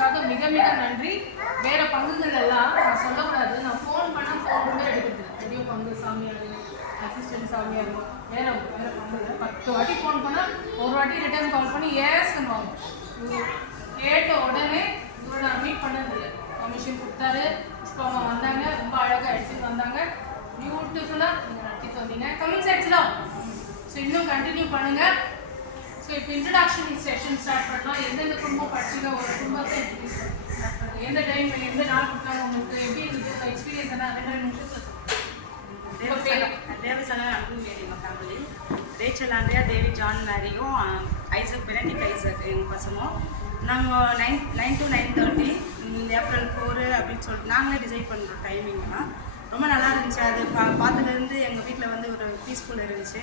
அதுக்காக மிக மிக நன்றி. வேறு பங்குகள் எல்லாம் நான் சொல்லக்கூடாது, நான் ஃபோன் பண்ணால் ஃபோன் கூட எடுக்கிறது. பெரிய பங்கு சாமியார், அசிஸ்டன்ட் சாமியார், வேறு பங்குல 10 வாட்டி ஃபோன் பண்ணால் ஒரு வாட்டி ரிட்டர்ன் கால் பண்ணி ஏசுவாங்க. கேட்ட உடனே இவரை நான் மீட் பண்ணதில்லை. கமிஷன் கொடுத்தாரு, புஷ்பாமா வந்தாங்க, ரொம்ப அழகாக எடுத்துட்டு வந்தாங்க, பியூட்டிஃபுல்லாக நீங்கள் நடத்திட்டு வந்தீங்க. கமெண்ட் செக்ஷன்லாம் ஸோ இன்னும் கண்டினியூ பண்ணுங்கள். ஸோ இப்போ இன்ட்ரடக்ஷன் செஷன் ஸ்டார்ட் பண்ணலாம். எந்தெந்த குடும்பம் படிச்சுங்க, ஒரு குடும்பத்தை இன்ட்ரடியூஸ் பண்ணுங்க. எந்த டைம் எந்த நாள் கொடுத்தாங்க உங்களுக்கு, எப்படி இருந்தது எக்ஸ்பீரியன்ஸ் என்ன 2 நிமிஷத்தில் தேவசனா அன்பு மேரி ஃபேமிலி, ரேச்சல் ஆண்ட்ரியா, தேவி, ஜான், மேரியும், ஐசக், பெனடிக் ஐசக் எங்கள் பசங்களும். நாங்கள் 9 to 9:30 ஏப்ரல் 4 அப்படின்னு சொல்லிட்டு நாங்களே டிசைட் பண்ணுறோம் டைமிங்லாம். ரொம்ப நல்லா இருந்துச்சு. அது பார்த்ததுலேருந்து எங்கள் வீட்டில் வந்து ஒரு பீஸ்ஃபுல் இருந்துச்சு.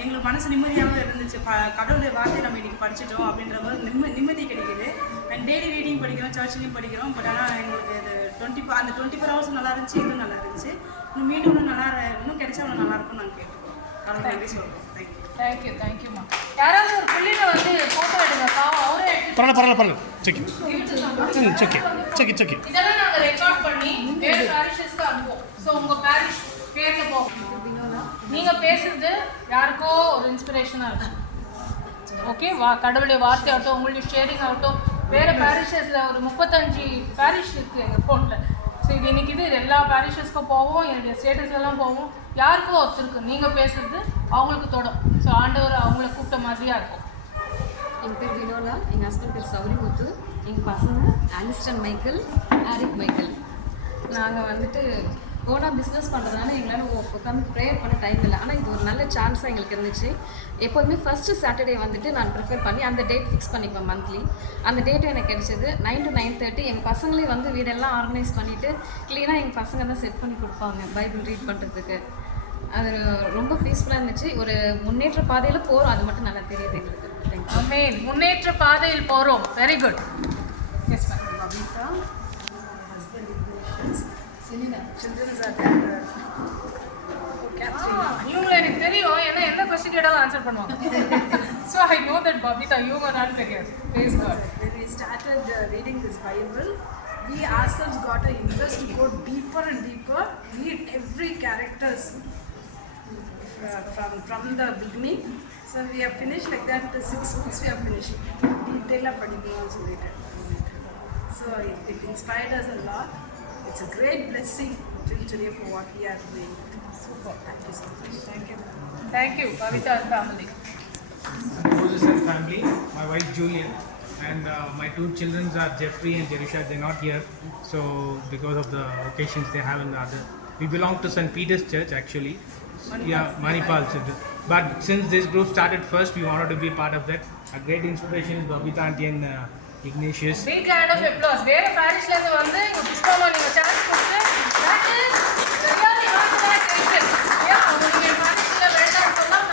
எங்களுக்கு மனசு நிம்மதியாகவும் இருந்துச்சு. கடவுளுடைய வார்த்தை நம்ம இன்றைக்கி படிச்சிட்டோம் அப்படின்ற மாதிரி நிம்மதி கிடைக்கிது. டெய்லி ரீடிங் படிக்கிறோம், சர்ச்லேயும் படிக்கிறோம். பட் ஆனால் எங்களுக்கு இது 24 hours நல்லா இருந்துச்சு. இதுவும் நல்லா இருந்துச்சு. இன்னும் மீண்டும் இன்னும் கிடைச்சா இன்னும் நல்லாயிருக்கும் நாங்கள் கேட்டுக்கோம். கடவுள் நன்றி சொல்கிறோம். தேங்க்யூம்மா. யாராவது ஒரு பிள்ளைங்க வந்து ஃபோட்டோ எடுங்கக்கா. அவரே பரவாயில்ல செக் இதெல்லாம் நாங்கள் ரெக்கார்ட் பண்ணி வேறு பேரிஷஸ்க்கு அனுப்புவோம். ஸோ உங்கள் பேரிஷ் பேரில் போகும். நீங்கள் பேசுறது யாருக்கோ ஒரு இன்ஸ்பிரேஷனாக இருக்கும். ஓகே, கடவுளுடைய வார்த்தை ஆகட்டும், உங்களுடைய ஷேரிங் ஆகட்டும். வேறு பேரிஷஸில் ஒரு 35 பேரிஷ் இருக்குது எங்கள் ஃபோனில். ஸோ இது இன்றைக்கி இது எல்லா பேரிஷஸ்க்கும் போவோம், என்னுடைய ஸ்டேட்டஸ் எல்லாம் போவோம். யாருக்கும் ஒருத்தருக்கு நீங்கள் பேசுறது அவங்களுக்கு தொடும். ஸோ ஆண்டவர் அவங்கள கூப்பிட்ட மாதிரியாக இருக்கும். என் பேர் வினோலா, எங்கள் ஹஸ்பண்ட் பேர் சௌரிமுத்து, எங்கள் பசங்க ஆலிஸ்டன் மைக்கேல், ஆரிக் மைக்கேல். நாங்கள் வந்துட்டு ஓனாக பிஸ்னஸ் பண்ணுறதுனால எங்களால் உட்காந்து ப்ரேயர் பண்ண டைம் இல்லை. ஆனால் இது ஒரு நல்ல சான்ஸாக எங்களுக்கு இருந்துச்சு. எப்போதுமே ஃபஸ்ட்டு சாட்டர்டே வந்துட்டு நான் ப்ரிஃபர் பண்ணி அந்த டேட் ஃபிக்ஸ் பண்ணிக்குவேன் மந்த்லி. அந்த டேட்டு எனக்கு கிடைச்சது 9 to 9:30. எங்கள் பசங்களே வந்து வீடெல்லாம் ஆர்கனைஸ் பண்ணிவிட்டு க்ளீனாக எங்கள் பசங்க தான் செட் பண்ணி கொடுப்பாங்க பைபிள் ரீட் பண்ணுறதுக்கு. அது ரொம்ப பீஸ்ஃபுல்லாக இருந்துச்சு. ஒரு முன்னேற்ற பாதையில் போகிறோம், அது மட்டும் நல்லா தெரியுது எங்களுக்கு. தேங்க்யூ. முன்னேற்ற பாதையில் போகிறோம். Very good. Yes ma'am. Babita, husband Ignatius, children are there. இவங்களை எனக்கு தெரியும், ஏன்னா எந்த கொஸ்டின் கேட்டாலும் ஆன்சர் பண்ணுவாங்க. So I know that Babita you are not தெரியாது. Please God. When we started reading this Bible, we ourselves got an interest to go deeper and deeper, read every characters from the beginning. So we have finished like that. 6 books we have finished. Detail of படிக்கணும்னு சொல்லிட்டு. So it inspired us a lot. It's a great blessing till today for what we are doing. Super. Thank you so much. Thank you, Babita and family. Moses and family, my wife Julian, and my 2 children are Jeffrey and Jerusha. They're not here, so because of the occasions they have in the other. We belong to St. Peter's Church actually. Manipal Church. But since this group started first, we wanted to be part of that. A great inspiration is Babita Auntie and Ignatius. Big round of applause. வேற பாரிஷ்ல இருந்து வந்து இங்க புஷ்பாமா நீங்க chance கொடுத்து that is really not that tension. அவங்க பாரிஷ்ல வேண்டாம் சொல்லாம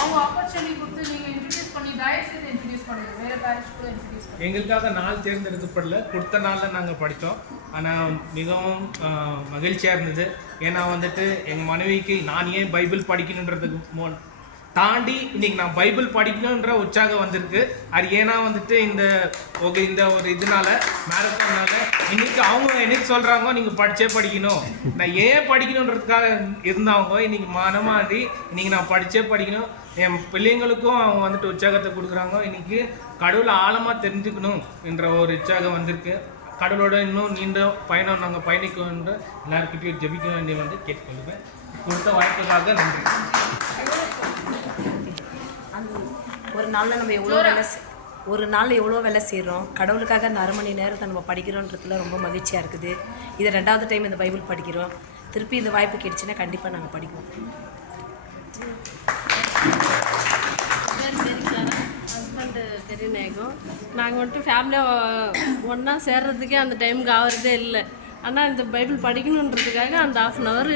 அவங்க ஆப்பர்ச்சுனிட்டி கொடுத்து நீங்க இன்ட்ரோ듀ce பண்ணி தயவுசெய்து இன்ட்ரோ듀ce பண்ணுங்க. வேற பாரிஷ் கூட இன்ட்ரோ듀ce பண்ணுங்க. எங்களுக்காக நாள் தேர்ந்தெடுக்கப்படல, கொடுத்த நாளில் நாங்கள் படித்தோம். ஆனால் மிகவும் மகிழ்ச்சியாக இருந்தது. ஏன்னா வந்துட்டு எங்கள் மனைவிக்கு நான் ஏன் பைபிள் படிக்கணுன்றதுக்கு தாண்டி இன்றைக்கி நான் பைபிள் படிக்கணுன்ற உற்சாகம் வந்திருக்கு. அது ஏன்னா வந்துட்டு இந்த ஒரு இதனால மேரத்தானால இன்றைக்கி அவங்க என்னைக்கு சொல்கிறாங்க நீங்கள் படித்தே படிக்கணும், நான் ஏன் படிக்கணுன்றதுக்காக இருந்தவங்க இன்றைக்கி மனமாடி இன்றைக்கி நான் படித்தே படிக்கணும். என் பிள்ளைங்களுக்கும் அவங்க வந்துட்டு உற்சாகத்தை கொடுக்குறாங்க. இன்றைக்கி கடவுளை ஆழமாக தெரிஞ்சுக்கணும் என்ற ஒரு உற்சாகம் வந்திருக்கு. கடவுளோட இன்னும் நீண்ட பயணம் நாங்கள் பயணிக்கணுன்ற எல்லாருக்கிட்டையும் ஜெபிக்க வேண்டிய வந்து கேட்டுக்கொள்வேன். கொடுத்த வாய்ப்புக்காக நன்றி. ஒரு நாளில் எவ்வளோ வேலை செய்கிறோம். கடவுளுக்காக அந்த 1/2 மணி நேரத்தை நம்ம படிக்கிறோன்றதுல ரொம்ப மகிழ்ச்சியாக இருக்குது. இது 2வது டைம் இந்த பைபிள் படிக்கிறோம். திருப்பி இந்த வாய்ப்பு கிடைச்சுன்னா கண்டிப்பாக நாங்கள் படிக்குவோம். ஹஸ்பண்டு பெரியநாயகம். நாங்கள் வந்துட்டு ஃபேமிலியாக ஒன்றா சேர்றதுக்கே அந்த டைமுக்கு ஆகிறதே இல்லை. ஆனால் இந்த பைபிள் படிக்கணுன்றதுக்காக அந்த 1/2 hour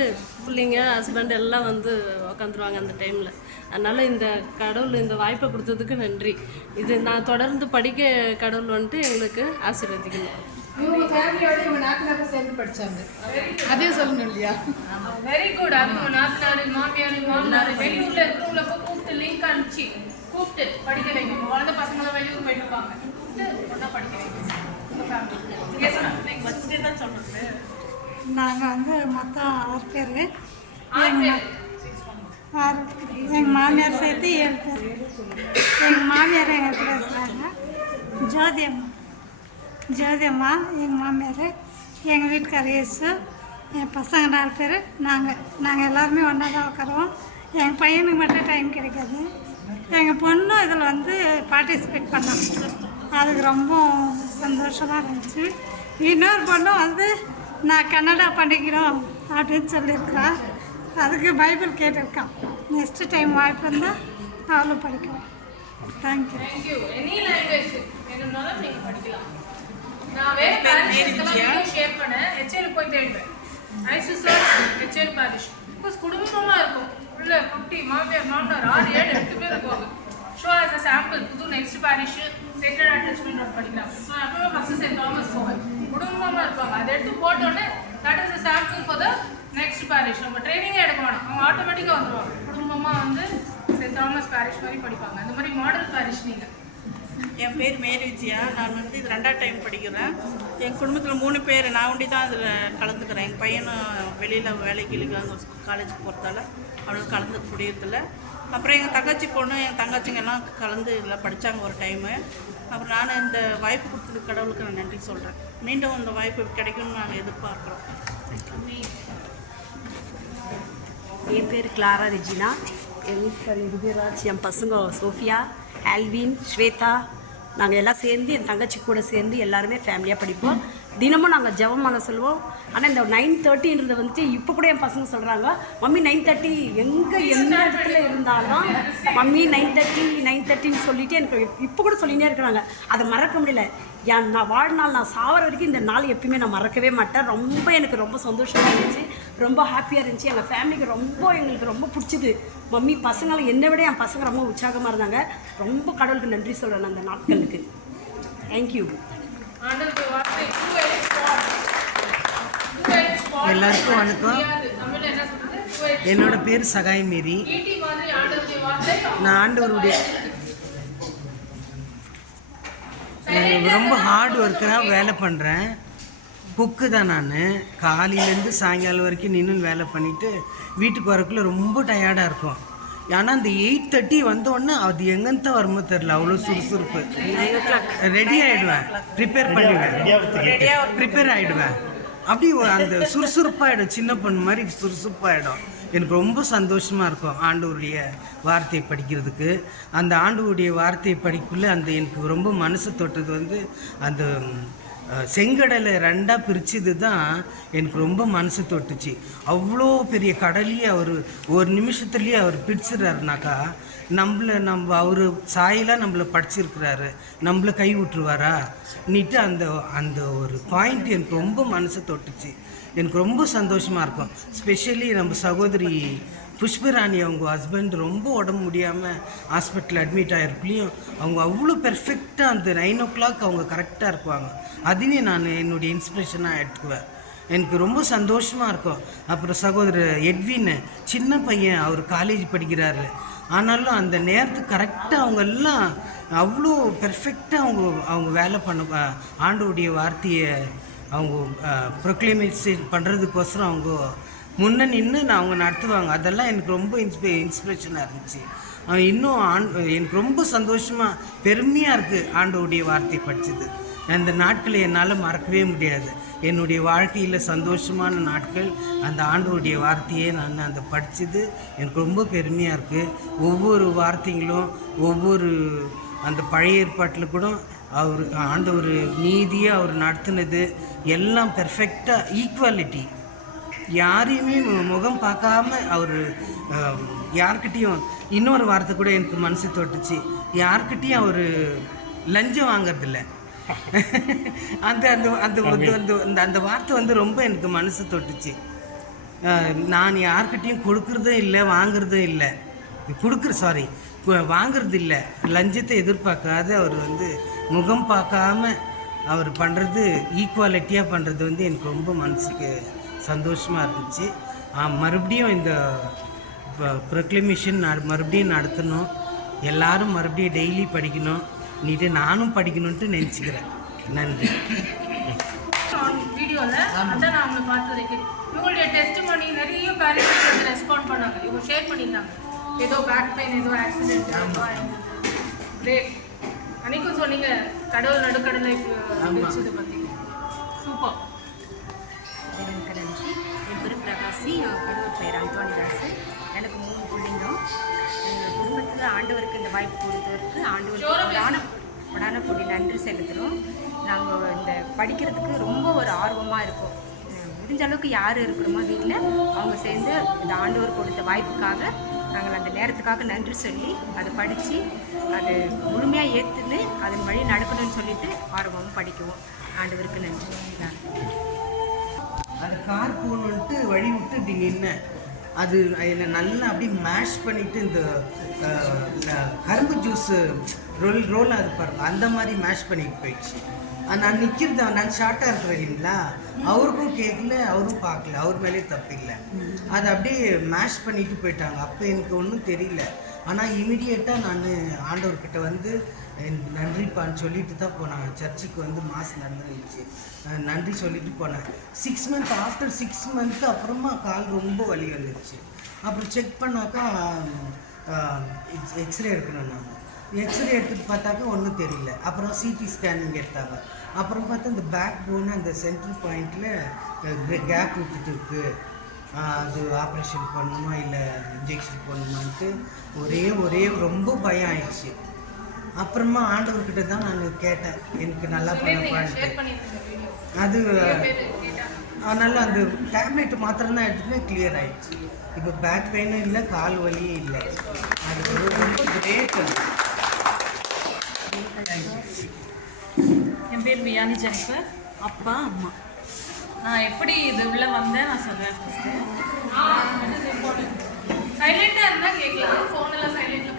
பிள்ளைங்க ஹஸ்பண்ட் எல்லாம் வந்து உக்காந்துருவாங்க அந்த டைமில். அதனால் இந்த கடவுள் இந்த வாய்ப்பை கொடுத்ததுக்கு நன்றி. இது நான் தொடர்ந்து படிக்க கடவுள் வந்துட்டு எங்களுக்கு ஆசீர்வதிக்கணும். இவங்க ஃபேமிலியோட இவங்க நாத்தனார சேர்ந்து படிச்சாங்க. அதே சொல்லணும் இல்லையா? Very good. அது நாத்தனாரு மாமியார் வெளியூர்ல இருக்கிறவங்கள கூப்பிட்டு லிங்க் அனுப்பிச்சு கூப்பிட்டு படிக்க வைங்க. வாழ்ந்த பசங்களை வெளியூர் போயிட்டு இருப்பாங்க, கூப்பிட்டு ஒன்றா படிக்க வைங்க. ஃபேமிலி. Yes ma'am. நெக்ஸ்ட் தான் சொல்றது. நாங்கள் வந்து மொத்தம் 6 பேர். 6 பேர். எங்கள் மாமியார் சேர்த்து 7 பேர். எங்கள் மாமியார் எங்கள் கூட இருக்கிறாங்க. ஜோதியம்மா எங்கள் மாமியார், எங்கள் வீட்டுக்காரர் இயேசு, என் பசங்க 4 பேர். நாங்கள் எல்லாருமே ஒன்றா தான் உட்காருவோம். எங்கள் பையனுக்கு மட்டும் டைம் கிடைக்காது. எங்கள் பொண்ணும் இதில் வந்து பார்ட்டிசிபேட் பண்ணாங்க. அதுக்கு ரொம்ப சந்தோஷமாக இருந்துச்சு. இன்னொரு பொண்ணும் வந்து நான் கன்னடா படிக்கணும் அப்படின்னு சொல்லியிருக்கா. அதுக்கு பைபிள் கேட்டிருக்கான். நெக்ஸ்ட் டைம் வாய்ப்பு இருந்தால் அவளும் படிக்கலாம். தேங்க்யூ. தேங்க்யூ. எனி லாங்குவேஜ் வேணும்னாலும் நீங்கள் படிக்கலாம். நான் வேறு பேரிஷ்லாம் ஷேர் பண்ணேன். ஹெச்எல் போய் தேடுவேன். ஐசு சார் ஹெச்எல் பேரிஷ். பிகாஸ் குடும்பமாக இருக்கும். உள்ள குட்டி மாமியார் மாமனார் 6, 7, 8 பேர் இருப்பாங்க. ஷோ ஆஸ் அ சாம்பிள் புது நெக்ஸ்ட் பேரிஷ் செக்ரட் அட்டாச்மெண்ட் ரோட் படிக்கிறாங்க. ஸோ அப்போ ஃபஸ்ட்டு சென்ட் தாமஸ் போவேன். குடும்பமாக இருப்பாங்க. அதை எடுத்து போட்டோன்னே that is a sample for the next bearish. நம்ம ட்ரைனிங்கே எடுக்க வேணாம். அவங்க ஆட்டோமேட்டிக்காக வந்துடுவாங்க. குடும்பமாக வந்து சென்ட் தாமஸ் பேரிஷ் மாதிரி படிப்பாங்க. அந்த மாதிரி மாடல் பேரிஷ் நீங்கள். என் பேர் மேரி விஜயா. நான் வந்து இது 2ஆவது டைம் படிக்கிறேன். என் குடும்பத்தில் 3 பேர். நான் ஒண்டி தான் அதில் கலந்துக்கிறேன். எங்கள் பையனும் வெளியில் வேலைக்கு அங்கே காலேஜுக்கு போகிறதால அவளுக்கு கலந்து முடியறதில்ல. அப்புறம் எங்கள் தங்கச்சி பொண்ணு என் தங்கச்சிங்கெல்லாம் கலந்து இதில் படித்தாங்க ஒரு டைமு. அப்புறம் நான் இந்த வாய்ப்பு கொடுத்ததுக்கு கடவுளுக்கு நான் நன்றி சொல்கிறேன். மீண்டும் இந்த வாய்ப்பு கிடைக்கும்னு நாங்கள் எதிர்பார்க்குறோம். என் பேர் கிளாரா ரெஜினா. என் வீட்டுக்கார் ருபிராஜ், என் பசங்க சோஃபியா, ஆல்வின், ஸ்வேதா. நாங்கள் எல்லாம் சேர்ந்து என் தங்கச்சி கூட சேர்ந்து எல்லாருமே ஃபேமிலியாக படிப்போம். தினமும் நாங்கள் ஜெபம் பண்ண சொல்லுவோம். ஆனால் இந்த 9:30ன்றது வந்துட்டு இப்போ கூட என் பசங்க சொல்கிறாங்க, மம்மி 9:30 எங்கே எந்த இடத்துல இருந்தாலும் மம்மி 9:30ன்னு சொல்லிவிட்டு எனக்கு இப்போ கூட சொல்லிகிட்டே இருக்கிறாங்க. அதை மறக்க முடியல. நான் வாழ்நாள் நான் சாவர வரைக்கும் இந்த நாள் எப்பயுமே நான் மறக்கவே மாட்டேன். எனக்கு ரொம்ப சந்தோஷமாக இருந்துச்சு, ரொம்ப ஹாப்பியாக இருந்துச்சு. எங்கள் ஃபேமிலிக்கு எங்களுக்கு ரொம்ப பிடிச்சிது. மம்மி பசங்களை என்னை விட என் பசங்க ரொம்ப உற்சாகமாக இருந்தாங்க. ரொம்ப கடவுளுக்கு நன்றி சொல்கிறேன் அந்த நாட்களுக்கு. தேங்க்யூ. எல்லாருக்கும் வணக்கம். என்னோட பேர் சகாய் மேரி. நான் ஆண்டவருடைய ரொம்ப ஹார்ட் ஒர்க்கராக வேலை பண்ணுறேன். குக்கு தான். நான் காலையிலேருந்து சாயங்காலம் வரைக்கும் நின்று வேலை பண்ணிவிட்டு வீட்டுக்கு வரக்குள்ளே ரொம்ப டயர்டாக இருக்கும். ஆனால் அந்த 8:30 வந்தோடனே அது எங்கேருந்து வருமோ தெரில, அவ்வளோ சுறுசுறுப்பு. ரெடி ஆகிடுவேன், ப்ரிப்பேர் ஆகிடுவேன். அப்படி அந்த சுறுசுறுப்பாகிடும், சின்ன பொண்ணு மாதிரி சுறுசுறுப்பாகிடும். எனக்கு ரொம்ப சந்தோஷமாக இருக்கும் ஆண்டவருடைய வார்த்தையை படிக்கிறதுக்கு. அந்த ஆண்டவருடைய வார்த்தையை படிக்குள்ளே எனக்கு ரொம்ப மனசு தொட்டது வந்து அந்த செங்கடலை 2ஆக பிரிச்சது தான் எனக்கு ரொம்ப மனசு தொட்டுச்சு. அவ்வளோ பெரிய கடலையே அவர் ஒரு நிமிஷத்துலேயே அவர் பிடிச்சிடறாருனாக்கா நம்ம அவர் சாயலாக நம்மளை படிச்சிருக்கிறாரு, நம்மளை கை விட்டுருவாரா நீட்டு அந்த ஒரு பாயிண்ட் எனக்கு ரொம்ப மனசு தொட்டுச்சு. எனக்கு ரொம்ப சந்தோஷமாக இருக்கும். ஸ்பெஷலி நம்ம சகோதரி புஷ்பராணி, அவங்க ஹஸ்பண்ட் ரொம்ப உடம்பு முடியாமல் ஹாஸ்பிட்டல் அட்மிட் ஆகிருக்குலையும் அவங்க அவ்வளோ பெர்ஃபெக்டாக அந்த 9 o'clock அவங்க கரெக்டாக இருக்குவாங்க. அதுவே நான் என்னுடைய இன்ஸ்பிரேஷனாக எடுத்துக்குவேன். எனக்கு ரொம்ப சந்தோஷமாக இருக்கும். அப்புறம் சகோதரர் எட்வின், சின்ன பையன், அவர் காலேஜ் படிக்கிறாரு. ஆனாலும் அந்த நேரத்துக்கு கரெக்டாக அவங்க எல்லாம் அவ்வளோ பெர்ஃபெக்டாக அவங்க வேலை பண்ண ஆண்டவருடைய வார்த்தையை அவங்க ப்ரொக்ளைமேஷன் பண்ணுறதுக்கோசரம் அவங்க முன்னே நின்று அவங்க நடத்துவாங்க. அதெல்லாம் எனக்கு ரொம்ப இன்ஸ்பிரேஷனாக இருந்துச்சு. இன்னும் எனக்கு ரொம்ப சந்தோஷமாக பெருமையாக இருக்குது ஆண்டவருடைய வார்த்தை படித்தது. அந்த நாட்களை என்னால் மறக்கவே முடியாது. என்னுடைய வாழ்க்கையில் சந்தோஷமான நாட்கள் அந்த ஆண்டவருடைய வார்த்தையை நான் அந்த படித்தது எனக்கு ரொம்ப பெருமையாக இருக்குது. ஒவ்வொரு வார்த்தைகளும் ஒவ்வொரு அந்த பழைய ஏற்பாட்டில் கூட அவர் ஆண்டவர் நீதியாக அவர் நடத்தினது எல்லாம் பெர்ஃபெக்டாக ஈக்குவாலிட்டி. யாரையுமே முகம் பார்க்காம அவர் யார்கிட்டையும், இன்னொரு வார்த்தை கூட எனக்கு மனசு தொட்டுச்சு, யார்கிட்டையும் அவர் லஞ்சம் வாங்கிறதில்ல. அந்த அந்த அந்த அந்த வார்த்தை வந்து ரொம்ப எனக்கு மனசு தொட்டுச்சு. நான் யார்கிட்டையும் கொடுக்குறதும் இல்லை, வாங்கிறதும் இல்லை, வாங்கிறது இல்லை. லஞ்சத்தை எதிர்பார்க்காத அவர் வந்து முகம் பார்க்காம அவர் பண்ணுறது, ஈக்குவாலிட்டியாக பண்ணுறது வந்து எனக்கு ரொம்ப மனசுக்கு சந்தோஷமாக இருந்துச்சு. மறுபடியும் இந்த ப்ரொக்ளமேஷன் மறுபடியும் நடத்தணும். எல்லோரும் மறுபடியும் டெய்லி படிக்கணும், நீட்டு நானும் படிக்கணுன்ட்டு நினச்சிக்கிறேன். நன்றி. வீடியோவில் அதான் நான் அவங்களை பார்த்ததுக்கு இவங்களுடைய டெஸ்டிமோனி நிறைய பேரண்ட்ஸ் வந்து ரெஸ்பாண்ட் பண்ணாங்க. இவங்க ஷேர் பண்ணியிருந்தாங்க ஏதோ பேக் பெயின் ஏதோ ஆக்சிடென்ட் கிரேட். அன்னைக்கும் சொன்னீங்க கடவுள் நடுக்கடலை பிரிச்சதை பற்றி. சூப்பர். எனக்கு நன்றி. என் பேர் பிரகாசி, என் கணவர் பெயர் அந்தோணிதாஸ். எனக்கு 3 பிள்ளைங்க. எங்கள் குடும்பத்தில் ஆண்டவருக்கு இந்த வாய்ப்பு கொடுத்தவருக்கு ஆண்டவருக்கு உடான கூடி நன்றி செலுத்துகிறோம். நாங்கள் இந்த படிக்கிறதுக்கு ரொம்ப ஒரு ஆர்வமாக இருக்கோம். முடிஞ்ச அளவுக்கு யார் இருக்கிறோமோ வீட்டில் அவங்க சேர்ந்து இந்த ஆண்டவர் கொடுத்த வாய்ப்புக்காக நாங்கள் அந்த நேரத்துக்காக நன்றி சொல்லி அதை படித்து அது முழுமையாக ஏற்றுன்னு அதன் வழி நடக்கணும்னு சொல்லிட்டு ஆர்வமும் படிக்குவோம். ஆண்டவருக்கு நன்றி. அது கார் போகணுன்ட்டு வழி விட்டு இப்படி நின்னேன். அது என்னை நல்லா அப்படியே மேஷ் பண்ணிவிட்டு இந்த கரும்பு ஜூஸு ரோல் அது பாருங்க அந்த மாதிரி மேஷ் பண்ணிட்டு போயிடுச்சு. நான் நிற்கிறது நான் ஷார்ட்டாக இருக்கிறேன் இல்லைங்களா, அவருக்கும் கேட்கல, அவரும் பார்க்கல, அவர் மேலே தப்பு இல்லை. அதை அப்படியே மேஷ் பண்ணிட்டு போயிட்டாங்க. அப்போ எனக்கு ஒன்றும் தெரியல. ஆனால் இமிடியேட்டாக நான் ஆண்டவர்கிட்ட வந்து நன்றிப்பான்னு சொல்லிட்டு தான் போனேன். சர்ச்சுக்கு வந்து மாஸ் நடந்துருந்துச்சு, நன்றி சொல்லிட்டு போனேன். 6 months ஆஃப்டர் 6 months அப்புறமா கால் ரொம்ப வலி வந்துடுச்சு. அப்புறம் செக் பண்ணாக்கா எக்ஸ்ரே எடுக்கணும். நான் எக்ஸ்ரே எடுத்துகிட்டு பார்த்தாக்கா ஒன்றும் தெரியல. அப்புறம் சிடி ஸ்கேனிங் எடுத்தாங்க. அப்புறம் பார்த்தா இந்த பேக் போன் அந்த சென்ட்ரல் பாயிண்டில் கேப் விட்டுட்டு இருக்குது, அது ஆப்ரேஷன் பண்ணணுமா இல்லை இன்ஜெக்ஷன் பண்ணணுமான்ட்டு ஒரே ரொம்ப பயம் ஆயிடுச்சு. அப்புறமா ஆண்டவர்கிட்ட தான் நான் கேட்டேன், எனக்கு நல்லா பண்ணப்பான்ட்டு. அது அதனால் அந்த டேப்லெட் மாத்திரம் தான் எடுத்துகிட்டு கிளியர் ஆகிடுச்சு. இப்போ பேக் பெயினும் இல்லை, கால் வலியும் இல்லை. அது ரொம்ப கிரேட். என் பேர் வியானி ஜெனிஃபர். அப்பா அம்மா. நான் எப்படி இது உள்ள வந்தேன் நான் சொல்கிறேன். ஃபஸ்ட்டு சைலண்டாக இருந்தால் கேட்கலாம். ஃபோனெல்லாம் சைலண்டில்.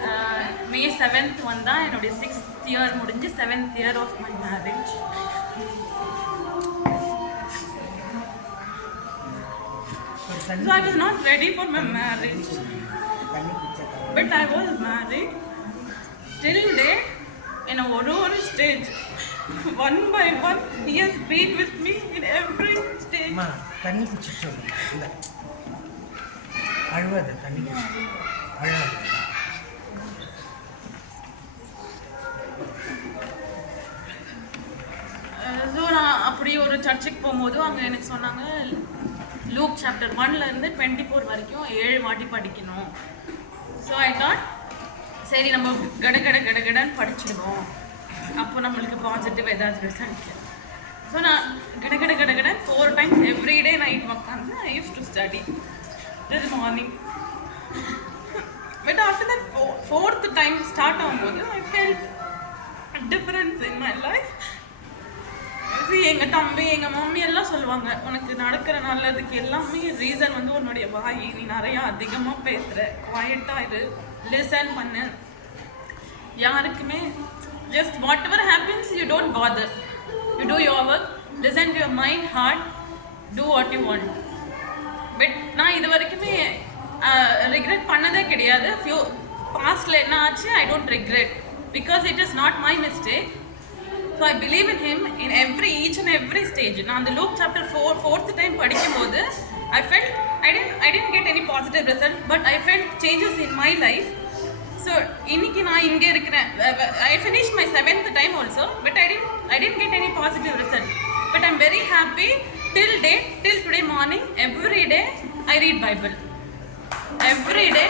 May 7th வந்தால் என்னுடைய 6th year முடிஞ்சு 7th year of my marriage. So I was not ready for my marriage, but I was married. Till date, in a stage, one by one, he has been with me in every stage. தண்ணி குடிச்சிட்டு இல்லை அழுவாது, தண்ணி அழுவாது. So நான் அப்படி ஒரு சர்ச்சுக்கு போகும்போது அங்கே எனக்கு சொன்னாங்க லூக் சாப்டர் 1 24 வரைக்கும் 7 வாட்டி படிக்கணும். ஸோ ஐ தாட் சரி நம்ம கடன்னு படிச்சிடுவோம், அப்போ நம்மளுக்கு பாசிட்டிவ் ஏதாவது ரிசல்ட். ஸோ நான் கடகடன் 4 times எவ்ரிடே நைட் உட்காந்து I use to study this morning. But after that 4th time start ஆகும்போது I felt difference in my life. எங்கள் தம்பி எங்கள் மம்மி எல்லாம் சொல்லுவாங்க, உனக்கு நடக்கிற நல்லதுக்கு எல்லாமே ரீசன் வந்து உன்னுடைய வாய், நீ நிறையா அதிகமாக பேசுகிற, குவாய்ட்டாக இரு, லிசன் பண்ணு, யாருக்குமே just whatever happens you don't bother, you do your work, listen to your mind, heart, do what you want. But நான் இது வரைக்குமே ரிக்ரெட் பண்ணதே கிடையாது. பாஸ்டில் என்ன ஆச்சு I don't regret because it is not my mistake. So I believe in him in each and every stage. நான் அந்த Luke chapter 4th time படிக்கும்போது I felt I didn't get any positive result, but I felt changes in my life. So இன்னைக்கு நான் இங்க இருக்கிறேன். I finished my 7th time also, but I didn't get any positive result. But I'm very happy till today morning. Every day I read Bible. Every day.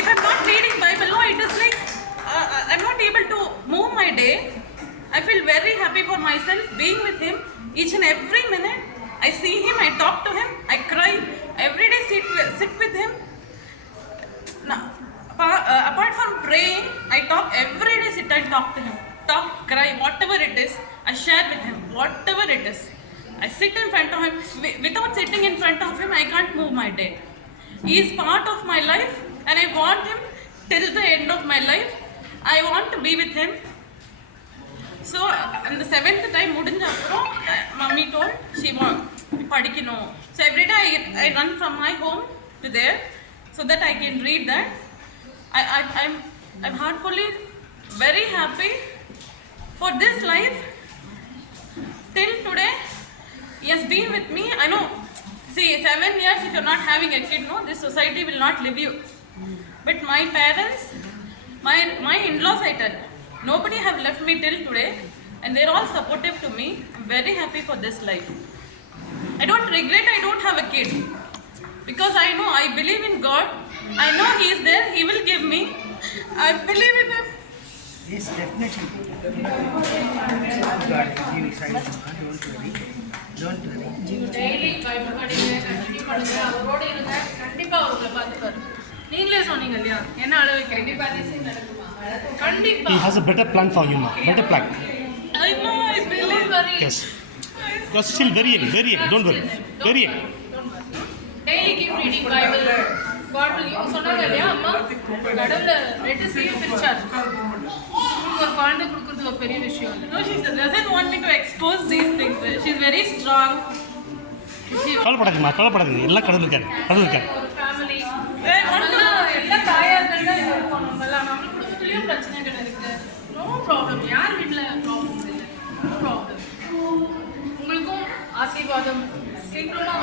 If I'm not reading Bible, no, it is like I'm not able to move my day. I feel very happy for myself being with him each and every minute. I see him, I talk to him, I cry. Every day sit with him. Now, apart from praying, I talk every day, sit and talk to him. Talk, cry, whatever it is, I share with him, whatever it is. I sit in front of him. Without sitting in front of him, I can't move my day. He is part of my life and I want him till the end of my life. I want to be with him. So, and the 7th time முடிஞ்ச அப்புறம் mummy told she want படிக்கணும். So every day I run from my home to there so that I can read that. I'm heartfully very happy for this life. till today, he has been with me. I know, see, 7 years if you're not having a kid, no, this society will not live you. But my parents, my in-laws, I tell, nobody have left me till today, and they're all supportive to me. I'm very happy for this life. I don't regret I don't have a kid, because I know, I believe in God. I know He is there, He will give me. I believe in Him. Yes, definitely. God, you side, don't worry. Daily Bible படிங்க, continue பண்ணுங்க, அவரோட இருங்க, கண்டிப்பா அவங்களை பார்த்துப்பாரு. நீங்களே சொன்னீங்க இல்லையா, என்ன அளவு கண்டிப்பா அதிசயம் நடக்குமா? கண்டிப்பா. He has a better plan for you, ma. Better plan. I know, I believe. Yes. You're still very young. Don't worry. Very young. Daily keep reading Bible. God will use. சொன்னாங்க இல்லையா அம்மா, கடவுள ரெண்டு சீல் பிரிச்சாரு. ஒரு குழந்தை கொடுக்கிறது ஒரு பெரிய விஷயம் இல்லை. No, she doesn't want me to expose these things. She's very strong. கவலைப்படாதீங்க. எல்லாம் கடவுள் இருக்காரு. ஒரு ஃபேமிலி. எல்லா தாயார்கள் தான் இருக்கோம் நம்ம எல்லாம். நம்ம குடும்பத்துலயும் பிரச்சனைகள் இருக்கு. No problem. யார் வீட்டில் ப்ராப்ளம்ஸ் இல்லை. No problem. உங்களுக்கும் ஆசீர்வாதம் சீக்கிரமா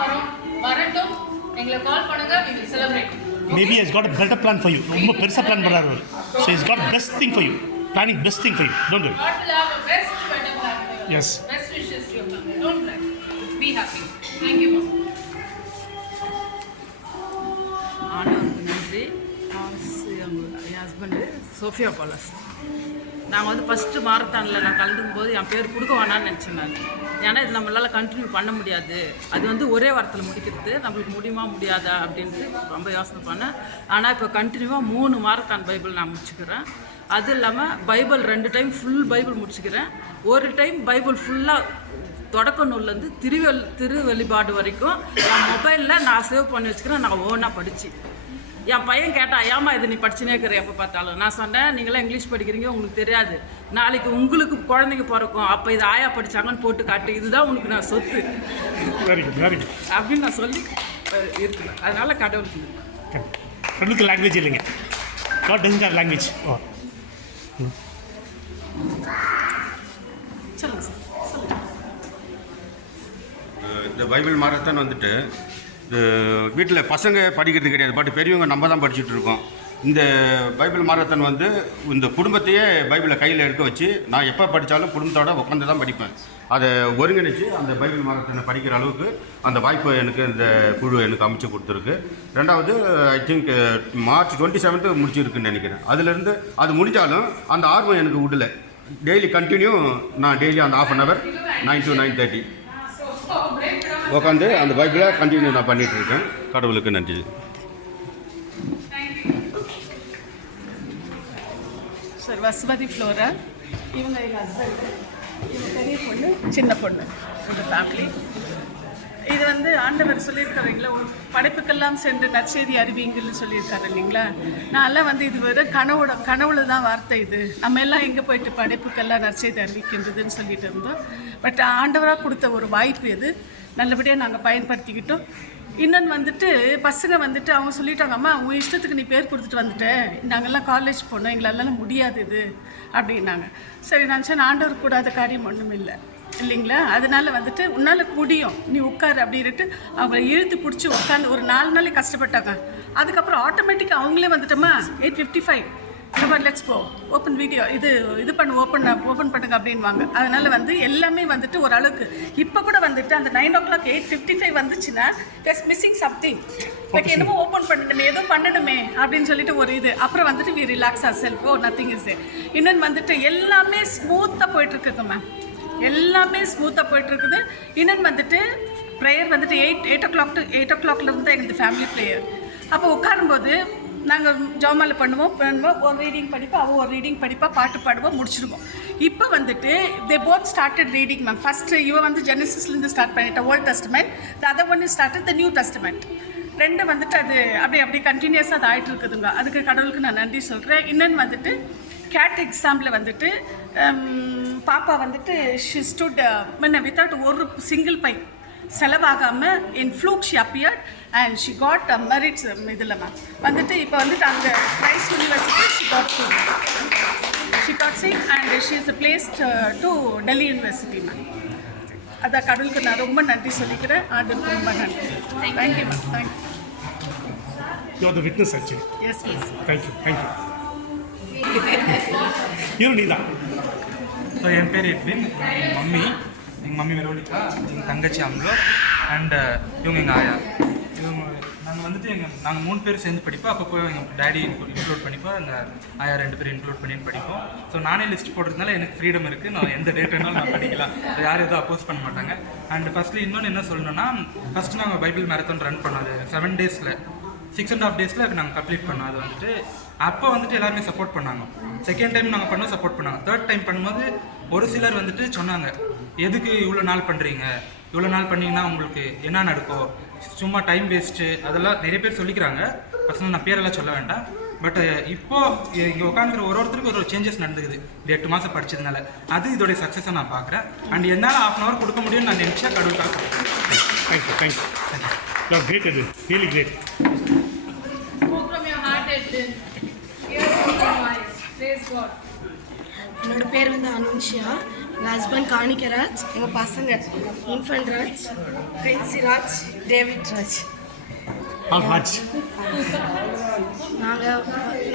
வரட்டும். எங்களை கால் பண்ணுங்க. we will celebrate. Maybe he has got a better plan for you. ரொம்ப பெருசா பிளான் பண்றாரு அவர். So he's got best thing for you. Planning best thing for you. Don't worry. God will have a best better plan for you. Yes. Best wishes to your family. Don't cry. Be happy. Thank you, mom. ஆண்டவருக்கு நன்றி. என் husband Sofia palace. நாங்கள் வந்து first மாரத்தானில் நான் கலந்துக்கும் போது என் பேர் கொடுக்க வேணான்னு நினச்சேன் நான். ஏன்னா இது நம்மளால் கண்டினியூ பண்ண முடியாது, அது வந்து ஒரே வாரத்தில் முடிக்கிறது நம்மளுக்கு முடியாதா அப்படின்ட்டு ரொம்ப யோசனை பண்ணேன். ஆனால் இப்போ கண்டினியூவாக 3 மாரத்தான் பைபிள் நான் முடிச்சுக்கிறேன். அது இல்லாமல் பைபிள் 2 டைம் ஃபுல் பைபிள் முடிச்சுக்கிறேன். ஒரு டைம் பைபிள் ஃபுல்லாக தொடக்க நூல்லேருந்து திருவெளிப்பாடு வரைக்கும் என் மொபைலில் நான் சேவ் பண்ணி வச்சுக்கிறேன். நான் ஓனாக படித்து என் பையன் கேட்டான், ஏமா இது நீ படிச்சுனே இருக்கிற எப்போ பார்த்தாலும். நான் சொன்னேன், நீங்களாம் இங்கிலீஷ் படிக்கிறீங்க, உங்களுக்கு தெரியாது, நாளைக்கு உங்களுக்கு குழந்தைங்க பிறக்கும், அப்போ இது ஆயா படித்தாங்கன்னு போட்டு காட்டு, இதுதான் உனக்கு நான் சொத்து அப்படின்னு நான் சொல்லி இருக்கிறேன். அதனால் கடவுளுக்கு லாங்குவேஜ் இல்லைங்க. God doesn't have language. சொல்லுங்கள் சார். இந்த பைபிள் மாரத்தான் வந்துட்டு வீட்டில் பசங்க படிக்கிறது கிடையாது, பட் பெரியவங்க நம்ம தான் படிச்சுட்டு இருக்கோம். இந்த பைபிள் மாரத்தான் வந்து இந்த குடும்பத்தையே பைபிளை கையில் எடுக்க வச்சு நான் எப்போ படித்தாலும் குடும்பத்தோடு உட்காந்து தான் படிப்பேன். அதை ஒருங்கிணைச்சு அந்த பைபிள் மாரத்தானை படிக்கிற அளவுக்கு அந்த வாய்ப்பு எனக்கு இந்த குழு எனக்கு அமைச்சு கொடுத்துருக்கு. ரெண்டாவது ஐ திங்க் March 27 முடிச்சிருக்குன்னு நினைக்கிறேன். அதுலேருந்து அது முடித்தாலும் அந்த ஆர்வம் எனக்கு விடலை. டெய்லி கண்டினியூ நான் டெய்லி அந்த 1/2 hour 9 to 9:30 உட்காந்து அந்த பைபிளை கண்டினியூ நான் பண்ணிகிட்டு இருக்கேன். கடவுளுக்கு நன்றி. சார் வசுமதி ஃப்ளோரா, இவங்க எங்கள் ஹஸ்பண்டு, இவங்க பெரிய பொண்ணு சின்ன பொண்ணு, இந்த ஃபேமிலி. இது வந்து ஆண்டவர் சொல்லியிருக்காருங்களா, படைப்புக்கெல்லாம் சென்று நற்செய்தி அறிவிங்கள்னு சொல்லியிருக்காரு இல்லைங்களா. நான்லாம் வந்து இது வெறும் கனவுல தான் வார்த்தை. இது நம்ம எல்லாம் எங்கே போயிட்டு படைப்புக்கெல்லாம் நற்செய்தி அறிவிக்கின்றதுன்னு சொல்லிட்டு இருந்தோம். பட் ஆண்டவராக கொடுத்த ஒரு வாய்ப்பு இது, நல்லபடியாக நாங்கள் பயன்படுத்திக்கிட்டோம். இன்னொன்று வந்துட்டு பசங்க வந்துட்டு அவங்க சொல்லிட்டாங்க, அம்மா உன் இஷ்டத்துக்கு நீ பேர் கொடுத்துட்டு வந்துட்ட, நாங்கள்லாம் காலேஜ் போனோம், எங்களால் முடியாது இது அப்படின்னாங்க. சரி நான் சொன்னேன், ஆண்டவர் கூடாத காரியம் ஒன்றும் இல்லை இல்லைங்களா. அதனால் வந்துட்டு உன்னால் முடியும், நீ உட்காரு அப்படின்ட்டு அவங்கள இழுத்து பிடிச்சி உட்காந்து ஒரு 4 நாளைக்கு கஷ்டப்பட்டாங்க. அதுக்கப்புறம் ஆட்டோமேட்டிக்காக அவங்களே வந்துட்டோமா 8:55 நம்ம லெட்ஸ் கோ ஓப்பன் வீடியோ இது பண்ணு ஓப்பன் பண்ணுங்க அப்படின்வாங்க. அதனால் வந்து எல்லாமே வந்துட்டு ஓரளவுக்கு இப்போ கூட வந்துட்டு அந்த 9 o'clock 8:55 வந்துச்சுன்னா ஜஸ்ட் மிஸ்ஸிங் சம்திங், லைக் என்னமோ ஓப்பன் பண்ணணுமே, எதுவும் பண்ணணுமே அப்படின்னு சொல்லிட்டு ஒரு இது. அப்புறம் வந்துட்டு we relax our self, nothing is there. இன்னொன்று வந்துட்டு எல்லாமே ஸ்மூத்தாக போயிட்டுருக்குங்க மேம், எல்லாமே ஸ்மூத்தாக போயிட்டுருக்குது. இன்னொன்று வந்துட்டு ப்ரேயர் வந்துட்டு 8 o'clock to 8 o'clock தான் எங்களுக்கு ஃபேமிலி ப்ரேயர். அப்போ உட்காரும்போது நாங்கள் ஜோமால பண்ணுவோம், ஒரு ரீடிங் படிப்போம், அவள் ஒரு ரீடிங் படிப்பா, பாட்டு பாடுவோம், முடிச்சிடுவோம். இப்போ வந்துட்டு they both started reading ma'am. First இவன் வந்து ஜெனசிஸ்லேருந்து ஸ்டார்ட் பண்ணிட்டேன் old testament, the other one is started the new testament. ரெண்டு வந்துட்டு அது அப்படி கண்டினியூஸாக அது ஆகிட்டு இருக்குதுங்க. அதுக்கு கடவுளுக்கு நான் நன்றி சொல்கிறேன். இன்னொன்று வந்துட்டு கேட் எக்ஸாமில் வந்துட்டு பாப்பா வந்துட்டு ஷி ஸ்டுட் வித்தவுட் ஒரு சிங்கிள் பை செலவாகாமல் in fluke she appeared and she got merits இதில் மேம் வந்துட்டு இப்போ வந்துட்டு அங்கே prize university she got she got sick and she is placed to Delhi University, ma'am. அதான் கடவுளுக்கு நான் ரொம்ப நன்றி சொல்லிக்கிறேன். ஆண்டவருக்கு ரொம்ப நன்றி. Thank you, ma'am. Thank you. You are the witness actually. Yes, yes. Thank you. Thank you. இவரு நீதான். ஸோ என் பேர் எட்வின், எங்கள் மம்மி வெரோனிகா, எங்கள் தங்கச்சி அம்லோ அண்ட் இவங்க எங்கள் ஆயா. நாங்கள் வந்துட்டு நாங்கள் 3 பேர் சேர்ந்து படிப்போம். அப்போ எங்கள் டேடி இன்க்ளூட் பண்ணிப்போம், எங்கள் ஆயா 2 பேர் இன்க்ளூட் பண்ணி படிப்போம். ஸோ நானே லிஸ்ட் போடுறதுனால எனக்கு ஃப்ரீடம் இருக்குது. நான் எந்த டேட் வேணாலும் நான் படிக்கலாம், யாரும் எதுவும் அப்போஸ் பண்ண மாட்டாங்க. அண்ட் ஃபஸ்ட்லி இன்னொன்று என்ன சொல்லணும்னா, ஃபஸ்ட்டு நாங்கள் பைபிள் மேரத்தான் ரன் பண்ணோம். அது 7 டேஸில் 6.5 டேஸில் நாங்கள் கம்ப்ளீட் பண்ணோம். அது வந்துட்டு அப்போ வந்துட்டு எல்லாருமே சப்போர்ட் பண்ணாங்க. செகண்ட் டைம் நாங்கள் பண்ணோம், சப்போர்ட் பண்ணாங்க. தேர்ட் டைம் பண்ணும்போது ஒரு சிலர் வந்துட்டு சொன்னாங்க, எதுக்கு இவ்வளோ நாள் பண்ணுறீங்க, இவ்வளோ நாள் பண்ணிங்கன்னா உங்களுக்கு என்ன நடக்கும், சும்மா டைம் வேஸ்ட்டு, அதெல்லாம் நிறைய பேர் சொல்லிக்கிறாங்க. பர்சனல் நான் பேரெல்லாம் சொல்ல வேண்டாம். பட் இப்போது இங்கே உட்காந்துக்கிற ஒருத்தருக்கு ஒரு சேஞ்சஸ் நடந்துக்குது இந்த 8 மாதம் படித்ததுனால. அது இதோடைய சக்ஸஸை நான் பார்க்குறேன். அண்ட் என்னால் 1/2 hour கொடுக்க முடியும்னு நான் நினச்சா கடவுளுக்காக கொடுக்குறேன். Thank you thank you. You are great, Edwin. Really great. Spoke from your heart, Edwin. Hear from your voice. Praise God. என்னோட பேர் வந்து அனுன்ஷியா, எங்கள் ஹஸ்பண்ட் காணிக்கராஜ், எங்கள் பசங்க இன்ஃபன்ட் ராஜ், பிரின்சி ராஜ், டேவிட் ராஜ்.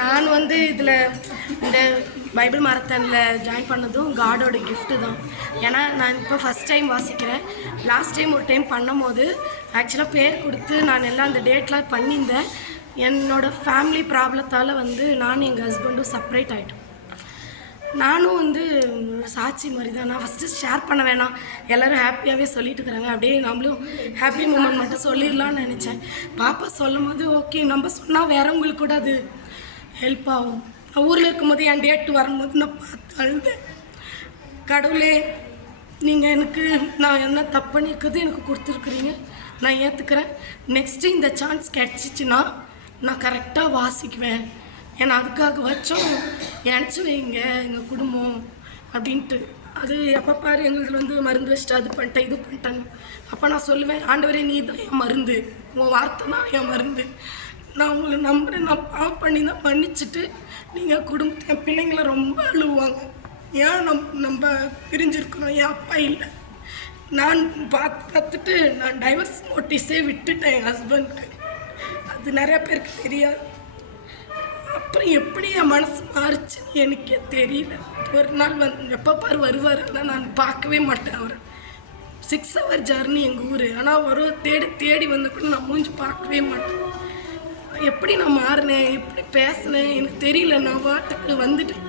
நான் வந்து இதில் இந்த பைபிள் மாரத்தானில் ஜாயின் பண்ணதும் காடோட கிஃப்ட்டு தான். ஏன்னா நான் இப்போ ஃபஸ்ட் டைம் வாசிக்கிறேன். லாஸ்ட் டைம் ஒரு டைம் பண்ணும் போது ஆக்சுவலாக பேர் கொடுத்து நான் எல்லாம் அந்த டேட்லாம் பண்ணியிருந்தேன். என்னோடய ஃபேமிலி ப்ராப்ளத்தால் வந்து நானும் எங்கள் ஹஸ்பண்டும் செப்பரேட் ஆகிட்டோம். நானும் வந்து சாட்சி மாதிரி தான். நான் ஃபஸ்ட்டு ஷேர் பண்ண வேணாம், எல்லோரும் ஹாப்பியாகவே சொல்லிட்டு இருக்கிறாங்க, அப்படியே நம்மளும் ஹாப்பி மூமெண்ட் மட்டும் சொல்லிடலான்னு நினச்சேன். பாப்பா சொல்லும் போது ஓகே நம்ம சொன்னால் வேறவங்களுக்கு கூட அது ஹெல்ப் ஆகும். நான் ஊரில் இருக்கும்போது என் டேட்டு வரும்போது நான் பார்த்து அழுதேன். கடவுளே, நீங்கள் எனக்கு நான் என்ன தப்பு பண்ணியிருக்கிறது எனக்கு கொடுத்துருக்குறீங்க, நான் ஏற்றுக்கிறேன். நெக்ஸ்ட்டு இந்த சான்ஸ் கிடச்சிச்சின்னா நான் கரெக்டாக வாசிக்குவேன். ஏன்னா அதுக்காக வச்சோம் நினச்சி வைங்க எங்கள் குடும்பம் அப்படின்ட்டு. அது எப்போ பாரு எங்களுக்கு வந்து மருந்து வச்சுட்டு அது பண்ணிட்டேன் இது பண்ணிட்டேன். அப்போ நான் சொல்லுவேன், ஆண்டவரே நீ தான் என் மருந்து, உன் வார்த்தை தான் என் மருந்து, நான் உங்களை நம்புகிறேன், நான் பாவம் பண்ணி தான் மன்னிச்சுட்டு நீங்கள் குடும்பத்தை என் பிள்ளைங்களை ரொம்ப அழுவாங்க. ஏன் நம்ம பிரிஞ்சிருக்கிறோம், என் அப்பா இல்லை. நான் பார்த்துட்டு நான் டைவர்ஸ் நோட்டீஸே விட்டுட்டேன் என் ஹஸ்பண்ட்க்கு. அது நிறையா பேருக்கு தெரியாது. அப்புறம் எப்படி என் மனசு மாறிச்சுன்னு எனக்கே தெரியல. ஒரு நாள் எப்போ பாரு வருவார், ஆனால் நான் பார்க்கவே மாட்டேன் அவரை. 6 hour ஜர்னி எங்கள் ஊர், ஆனால் ஒரு தேடி வந்த கூட நான் மூஞ்சி பார்க்கவே மாட்டேன். எப்படி நான் மாறினேன், எப்படி பேசினேன் எனக்கு தெரியல. நான் வாட்டுக்கு வந்துட்டேன்.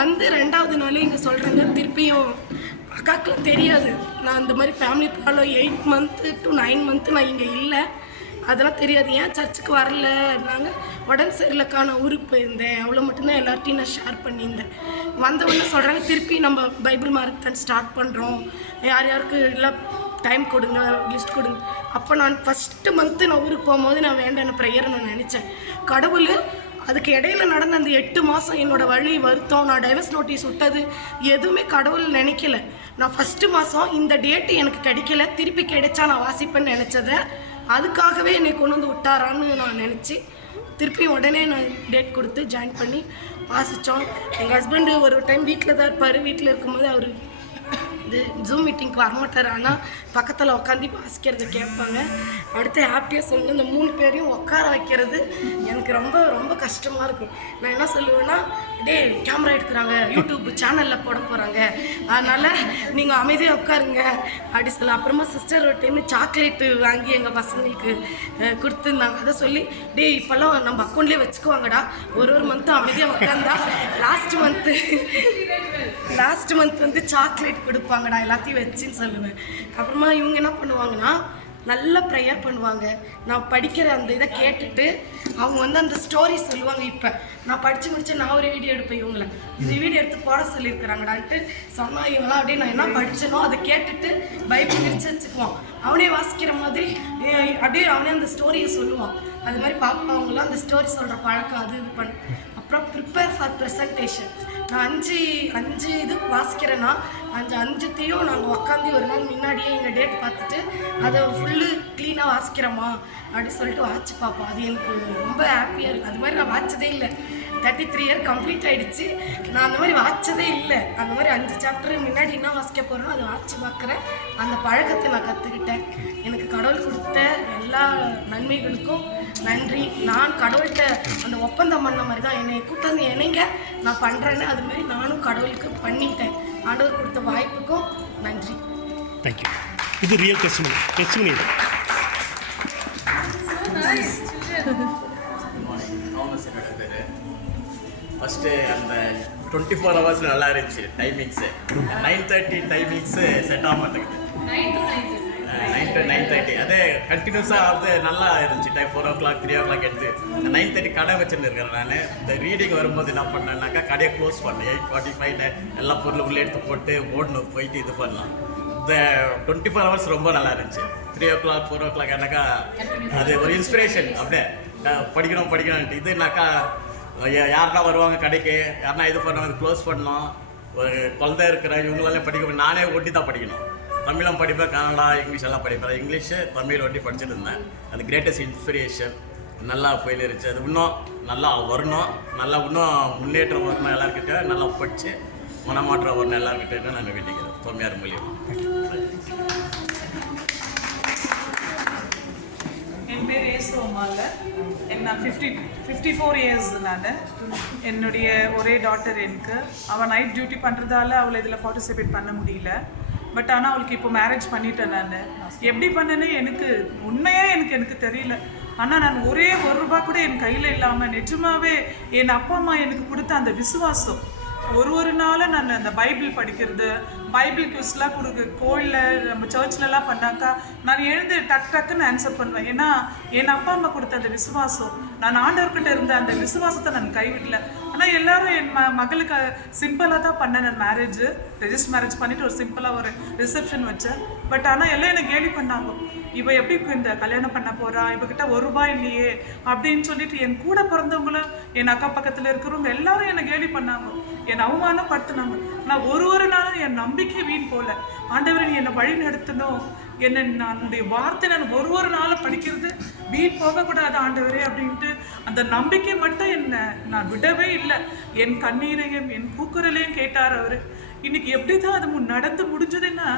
வந்து 2வது நாளே இங்கே சொல்கிறாங்க திருப்பியும். அக்காக்கெலாம் தெரியாது நான் அந்த மாதிரி family problem 8 month to 9 month நான் இங்கே இல்லை, அதெல்லாம் தெரியாது. ஏன் சர்ச்சுக்கு வரல, நாங்கள் உடம்பு சரியில்லைக்கா நான் ஊருக்கு போயிருந்தேன், அவ்வளோ மட்டும்தான் எல்லார்ட்டையும் நான் ஷேர் பண்ணியிருந்தேன். வந்தவொடனே சொல்கிறாங்க திருப்பி நம்ம பைபிள் மாரத்தான் ஸ்டார்ட் பண்ணுறோம், யார் யாருக்கு எல்லாம் டைம் கொடுங்க, லிஸ்ட் கொடுங்க. அப்போ நான் ஃபஸ்ட்டு மந்த்து நான் ஊருக்கு போகும்போது நான் வேண்டான ப்ரேயரை நான் நினச்சேன். கடவுள் அதுக்கு இடையில நடந்த அந்த 8 மாதம் என்னோடய வழி வருத்தம், நான் டைவர்ஸ் நோட்டீஸ் விட்டது எதுவுமே கடவுள் நினைக்கல. நான் ஃபஸ்ட்டு மாதம் இந்த டேட்டு எனக்கு கிடைக்கல, திருப்பி கிடைச்சா நான் வாசிப்பேன்னு நினச்சதை அதுக்காகவே என்னை கொண்டு வந்து விட்டாரான்னு நான் நினச்சி திருப்பி உடனே நான் டேட் கொடுத்து ஜாயின் பண்ணி வாசித்தோம். எங்கள் ஹஸ்பண்டு ஒரு டைம் வீட்டில் தான் இருப்பார். வீட்டில் இருக்கும்போது அவர் இது ஜூம் மீட்டிங்க்கு வரமாட்டார், ஆனால் பக்கத்தில் உட்காந்து வாசிக்கிறது கேட்பாங்க. அடுத்து ஹாப்பியாக சொல்லணும், இந்த 3 பேரையும் உட்கார வைக்கிறது எனக்கு ரொம்ப ரொம்ப கஷ்டமாக இருக்கும். நான் என்ன சொல்லுவேன்னா, டே கேமரா எடுக்கிறாங்க, யூடியூப் சேனலில் போட போகிறாங்க, அதனால் நீங்கள் அமைதியாக உட்காருங்க அப்படி சொல்ல. அப்புறமா சிஸ்டர் ஒரு டைம் சாக்லேட்டு வாங்கி எங்கள் பசங்களுக்கு கொடுத்துருந்தாங்க. அதை சொல்லி டே இப்போல்லாம் நம்ம அக்கௌண்ட்லேயே வச்சுக்குவாங்கடா, ஒரு மந்த்தும் அமைதியாக உட்காந்தா லாஸ்ட் மந்த் வந்து சாக்லேட் கொடுப்பாங்கடா எல்லாத்தையும் வச்சுன்னு சொல்லுவேன். அப்புறமா இவங்க என்ன பண்ணுவாங்கன்னா நல்லா ப்ரேயர் பண்ணுவாங்க. நான் படிக்கிற அந்த இதை கேட்டுட்டு அவங்க வந்து அந்த ஸ்டோரி சொல்லுவாங்க. இப்போ நான் படித்து முடிச்சு நான் ஒரு வீடியோ எடுப்பேன், இவங்களை இந்த வீடியோ எடுத்து போட சொல்லியிருக்கிறாங்கடான்ட்டு சொன்னால் இவங்களாம் அப்படியே நான் என்ன படித்தனோ அதை கேட்டுட்டு பைபிள் விரிச்சு வச்சுக்குவான். அவனே வாசிக்கிற மாதிரி அப்படியே அவனே அந்த ஸ்டோரியை சொல்லுவான். அது மாதிரி பாப்பா அவங்களாம் அந்த ஸ்டோரி சொல்கிற பழக்கம் அது இது பண்ண. அப்புறம் ப்ரிப்பேர் ஃபார் ப்ரெசன்டேஷன் நான் 5 இது வாசிக்கிறேன்னா 5த்தையும் நாங்கள் உட்காந்து ஒரு நாள் முன்னாடியே எங்கள் டேட் பார்த்துட்டு அதை ஃபுல்லு க்ளீனாக வாசிக்கிறோமா அப்படி சொல்லிட்டு வாட்சி பார்ப்போம். அது எனக்கு ரொம்ப ஹாப்பியாக இருக்குது. அது மாதிரி நான் வாட்சதே இல்லை. 33 இயர் கம்ப்ளீட் ஆகிடுச்சு. நான் அந்த மாதிரி வாச்சதே இல்லை. அந்த மாதிரி 5 சாப்டர் முன்னாடி என்ன வாசிக்க போகிறேனோ அதை வாட்சி பார்க்குறேன். அந்த பழக்கத்தை நான் கற்றுக்கிட்டேன். எனக்கு கடவுள் கொடுத்த எல்லா நன்மைகளுக்கும் நன்றி. நான் கடவுள்கிட்ட அந்த ஒப்பந்தம் பண்ண மாதிரி தான் என்னை கூப்பிட்டு வந்து இணைங்க நான் பண்ணுறேன்னு அதுமாரி நானும் கடவுளுக்கு பண்ணிட்டேன். ஆண்டவர் கொடுத்த வாய்ப்புக்கும் நன்றி. தேங்க்யூ. இது ரியல் டெஸ்டிமனி இது. ஃபஸ்ட்டு அந்த 24 hours நல்லா இருந்துச்சு டைமிங்ஸு. 9:30 டைமிங்ஸு செட் ஆக மாட்டேங்குது. 9 to 9:30 அதே கண்டினியூஸாக வந்து நல்லா இருந்துச்சு. 4 o'clock 3 o'clock எடுத்து 9:30 கடை வச்சுன்னு இருக்கிறேன். நான் இந்த ரீடிங் வரும்போது என்ன பண்ணேன்னாக்கா கடையை க்ளோஸ் பண்ணேன். 8:45 எல்லா பொருளும் உள்ளே எடுத்து போட்டு ஓடணும் போயிட்டு இது பண்ணலாம். இந்த 24 hours ரொம்ப நல்லா இருந்துச்சு. 3 o'clock 4 o'clock என்னக்கா அது ஒரு இன்ஸ்பிரேஷன். அப்படியே படிக்கணும்ட்டு இதுனாக்கா யாருன்னா வருவாங்க கடைக்கு, யாருன்னா இது பண்ணுவாங்க க்ளோஸ் பண்ணோம். ஒரு குழந்தை இருக்கிற இவங்களாலே படிக்க நானே ஒட்டி தான் படிக்கணும். தமிழும் படிப்பேன், கன்னடா இங்கிலீஷ் எல்லாம் படிப்பேன். இங்கிலீஷு தமிழ் ஒட்டி படிச்சுட்டு இருந்தேன். அது கிரேட்டஸ்ட் இன்ஸ்பிரேஷன் நல்லா போயிலிருச்சு. அது இன்னும் நல்லா வரணும், நல்லா இன்னும் முன்னேற்றம் வரணும். எல்லாருக்கிட்ட நல்லா படித்து மனமாற்றம் வரணும் எல்லாருக்கிட்ட நான் வேண்டிக்கிறேன் தொம்மையார் மூலியமாக. என் பேர் ஏசுமால. நான் 54 இயர்ஸ். நான் என்னுடைய ஒரே டாட்டர். எனக்கு அவள் நைட் டியூட்டி பண்ணுறதால அவளை இதில் பார்ட்டிசிபேட் பண்ண முடியல. பட் ஆனால் அவளுக்கு இப்போ மேரேஜ் பண்ணிட்டேன். நான் எப்படி பண்ணேன்னு எனக்கு உண்மையாக எனக்கு தெரியல. ஆனால் நான் ஒரே ₹1 கூட என் கையில் இல்லாமல் நிஜமாகவே என் அப்பா அம்மா எனக்கு கொடுத்த அந்த விசுவாசம் ஒரு நாளும் நான் அந்த பைபிள் படிக்கிறது, பைபிள் குவிஸ்லாம் கோயிலில் நம்ம சர்ச்லலாம் பண்ணாக்கா நான் எழுந்து டக்குன்னு ஆன்சர் பண்ணுவேன். ஏன்னா என் அப்பா அம்மா கொடுத்த அந்த விசுவாசம், நான் ஆண்டவர்கிட்ட இருந்த அந்த விசுவாசத்தை நான் கைவிடல. ஆனால் எல்லாரும் என் மகளுக்கு சிம்பிளாக தான் பண்ணேன். நான் ரெஜிஸ்டர் மேரேஜ் பண்ணிவிட்டு ஒரு சிம்பிளாக ஒரு ரிசப்ஷன் வச்சேன். பட் ஆனால் எல்லாம் என்னை கேலி பண்ணாங்க. இவ எப்படி இந்த கல்யாணம் பண்ண போகிறா, இவகிட்ட ₹1 இல்லையே அப்படின்னு சொல்லிட்டு என் கூட பிறந்தவங்களும் என் அக்கா பக்கத்தில் இருக்கிறவங்க எல்லாரும் என்னை கேலி பண்ணாங்க, என்னை அவமானப்படுத்தினாங்க. நான் ஒரு நாளும் என் நம்பிக்கை வீண் போல. ஆண்டவரை நீ என்னை வழி நடத்தணும், என்னுடைய வார்த்தை நான் ஒரு நாளும் படிக்கிறது வீண் போகக்கூடாது ஆண்டவரே அப்படின்ட்டு அந்த நம்பிக்கை மட்டும் என்ன நான் விடவே இல்லை. என் கண்ணீரையும் என் கூக்குரலையும் கேட்டார் அவர். இன்னைக்கு எப்படி தான் அது நடந்து முடிஞ்சதுன்னா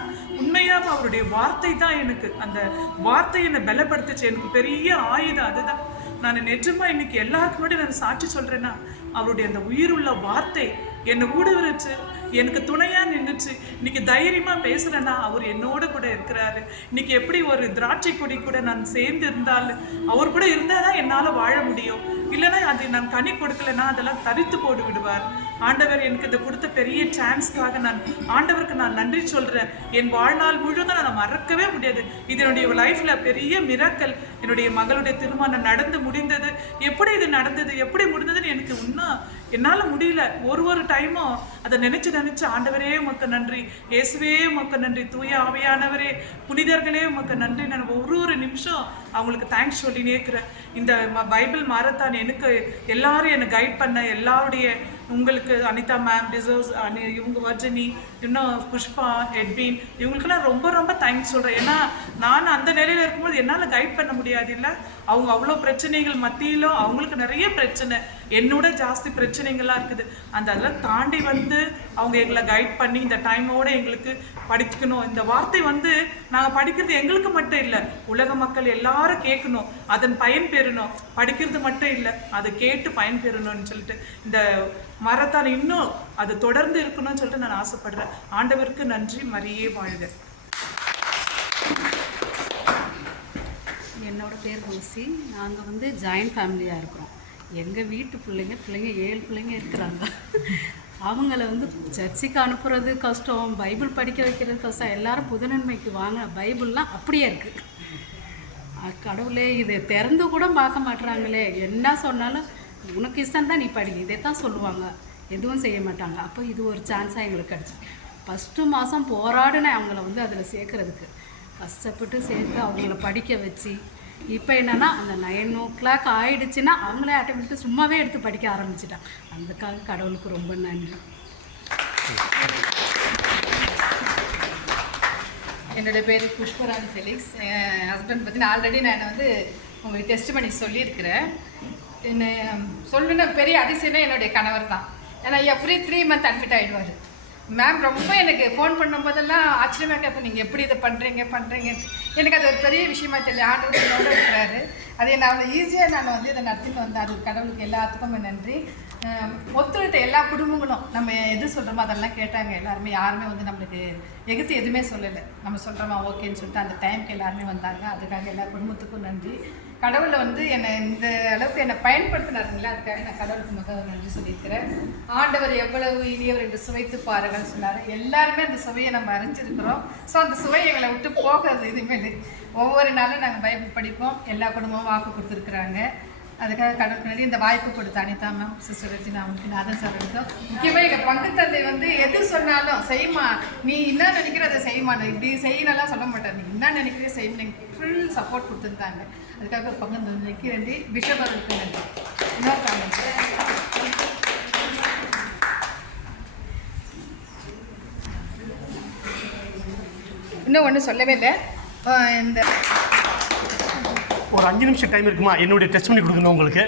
உண்மையாக அவருடைய வார்த்தை தான் எனக்கு அந்த வார்த்தை என்னை பலப்படுத்துச்சு. எனக்கு பெரிய ஆயுதம் அதுதான். நான் நிஜமாக இன்னைக்கு எல்லாருக்கும் முன்னாடி நான் சாட்சி சொல்கிறேன்னா அவருடைய அந்த உயிருள்ள வார்த்தை என்னை ஊடுருச்சு, எனக்கு துணையாக நின்றுச்சு. இன்னைக்கு தைரியமாக பேசுகிறேன்னா அவர் என்னோட கூட இருக்கிறாரு. இன்னைக்கு எப்படி ஒரு திராட்சை கொடி கூட நான் சேர்ந்து இருந்தாலும் அவர் கூட இருந்தால் தான் என்னால் வாழ முடியும். இல்லைன்னா அது நான் கனி கொடுக்கலன்னா அதெல்லாம் தரித்து போட்டு விடுவார். ஆண்டவர் எனக்கு இதை கொடுத்த பெரிய சான்ஸ்க்காக நான் ஆண்டவருக்கு நான் நன்றி சொல்கிறேன். என் வாழ்நாள் முழுவதும் நான் மறக்கவே முடியாது. இது என்னுடைய லைஃப்பில் பெரிய மிராக்கல். என்னுடைய மகளுடைய திருமணம் நடந்து முடிந்தது. எப்படி இது நடந்தது, எப்படி முடிந்ததுன்னு எனக்கு இன்னும் என்னால் முடியல. ஒரு டைமும் அதை நினச்சி ஆண்டவரே உமக்கு நன்றி, இயேசுவே உமக்கு நன்றி, தூய ஆவியானவரே, புனிதர்களே உமக்கு நன்றி. நான் ஒரு நிமிஷம் அவங்களுக்கு தேங்க்ஸ் சொல்லினே இருக்கிறேன். இந்த பைபிள் மாரத்தான் எனக்கு எல்லாரும் என்னை கைட் பண்ண எல்லாருடைய உங்களுக்கு அனிதா மேம், டிசர்வ்ஸ், இவங்க வர்ஜினி, இன்னும் புஷ்பா, எட்வின், இவங்களுக்கெல்லாம் ரொம்ப தேங்க்ஸ் சொல்கிறேன். ஏன்னா நான் அந்த நிலையில் இருக்கும்போது என்னால் கைட் பண்ண முடியாது. இல்லை அவங்க அவ்வளோ பிரச்சனைகள் மத்தியிலும் அவங்களுக்கு நிறைய பிரச்சனை, என்னோட ஜாஸ்தி பிரச்சனைகள்லாம் இருக்குது. அதெல்லாம் தாண்டி வந்து அவங்க எங்களை கைட் பண்ணி இந்த டைமோடு எங்களுக்கு படிக்கணும். இந்த வார்த்தை வந்து நாங்கள் படிக்கிறது எங்களுக்கு மட்டும் இல்லை, உலக மக்கள் எல்லாரும் கேட்கணும், அதன் பயன் பெறணும். படிக்கிறது மட்டும் இல்லை, அதை கேட்டு பயன் பெறணும்னு சொல்லிட்டு இந்த மரத்தான் இன்னும் அது தொடர்ந்து இருக்கணும்னு சொல்லிட்டு நான் ஆசைப்படுறேன். ஆண்டவருக்கு நன்றி. மரியே வாழ்க. என்னோட பேர் ரோசி. நாங்கள் வந்து ஜாயின்ட் ஃபேமிலியாக இருக்கிறோம். எங்கள் வீட்டு பிள்ளைங்க 7 பிள்ளைங்க இருக்கிறாங்க. அவங்கள வந்து சர்ச்சுக்கு அனுப்புறது கஷ்டம், பைபிள் படிக்க வைக்கிறது கஷ்டம். எல்லாரும் புதுநன்மைக்கு வாங்க, பைபிள்லாம் அப்படியே இருக்குது. கடவுளே இதை திறந்து கூட பார்க்க மாட்டுறாங்களே, என்ன சொன்னாலும் உனக்கு இஷ்டம் தான் நீ படி, இதை தான் சொல்லுவாங்க, எதுவும் செய்ய மாட்டாங்க. அப்போ இது ஒரு சான்ஸாக எங்களுக்கு கிடச்சி ஃபஸ்ட்டு மாதம் போராடினேன் அவங்கள வந்து அதில் சேர்க்குறதுக்கு. கஷ்டப்பட்டு சேர்த்து அவங்கள படிக்க வச்சு இப்போ என்னென்னா அந்த 9 o'clock ஆகிடுச்சின்னா அவங்களே ஆட்டோமேட்டிக்காக சும்மாவே எடுத்து படிக்க ஆரம்பிச்சிட்டான். அதுக்காக கடவுளுக்கு ரொம்ப நன்றி. என்னோடய பேர் புஷ்பராணி ஃபெலிக்ஸ். என் ஹஸ்பண்ட் பற்றி ஆல்ரெடி நான் வந்து உங்களுக்கு டெஸ்ட் பண்ணி சொல்லியிருக்கிறேன். என்ன சொல்லணும்னா பெரிய அதிசயமே என்னுடைய கணவர் தான். ஏன்னா எவ்ரி 3 மந்த் அட்மிட் ஆகிடுவார். மேம் ரொம்ப எனக்கு ஃபோன் பண்ணும்போதெல்லாம் ஆச்சரியமாக கேட்பேன், நீங்கள் எப்படி இதை பண்ணுறீங்கன்ட்டு. எனக்கு அது ஒரு பெரிய விஷயமா தெரியல. ஆண்டவர் என்னோட இருக்கிறாரு. அதை நான் ஈஸியாக நான் வந்து இதை நடத்தின்னு வந்தேன். அது கடவுளுக்கு எல்லாத்துக்குமே நன்றி. ஒத்துழைத்த எல்லா குடும்பங்களும் நம்ம எது சொல்கிறோமோ அதெல்லாம் கேட்டாங்க எல்லாருமே. யாருமே வந்து நம்மளுக்கு எகுத்து எதுவுமே சொல்லலை. நம்ம சொல்கிறோமா ஓகேன்னு சொல்லிட்டு அந்த டைமுக்கு எல்லாருமே வந்தாங்க. அதுக்காக எல்லா குடும்பத்துக்கும் நன்றி. கடவுளை வந்து என்னை இந்த அளவுக்கு என்னை பயன்படுத்தினாருங்களா, அதுக்காக நான் கடவுளுக்கு மிக நன்றி சொல்லியிருக்கிறேன். ஆண்டவர் எவ்வளவு இனியவர் என்று சுவைத்து பாருங்கள்னு சொன்னார். எல்லாருமே அந்த சுவையை நம்ம அறிஞ்சிருக்கிறோம். ஸோ அந்த சுவை எங்களை விட்டு போகிறது இதுமாரி. ஒவ்வொரு நாளும் நாங்கள் பைபிள் படிப்போம். எல்லா குடும்பமும் வாக்கு கொடுத்துருக்குறாங்க. அதுக்காக கடவுளுக்கு நன்றி. இந்த வாய்ப்பு கொடுத்த அனிதா மேம், சிஸ்டர் ரஜினா அவங்களுக்கு, நாதன் சார் இருக்கும். முக்கியமாக எங்கள் பங்கு தந்தை வந்து எது சொன்னாலும் செய்யுமா, நீ என்ன நினைக்கிற அதை செய்யுமா, இப்படி செய்யலாம் சொல்ல மாட்டார். நீ என்ன நினைக்கிறே செய்யணும், நீங்கள் ஃபுல் சப்போர்ட் கொடுத்துருந்தாங்க. அதுக்காக பங்கு தந்தைக்கு நன்றி. பிஷப் அவர்களுக்கு நன்றி. இன்னொரு காமெண்ட் இன்னும் ஒன்றும் சொல்லவே இல்லை. இந்த ஒரு 5 நிமிஷம் டைம் இருக்குமா என்னுடைய டெஸ்ட் பண்ணி கொடுக்கணும் உங்களுக்கு.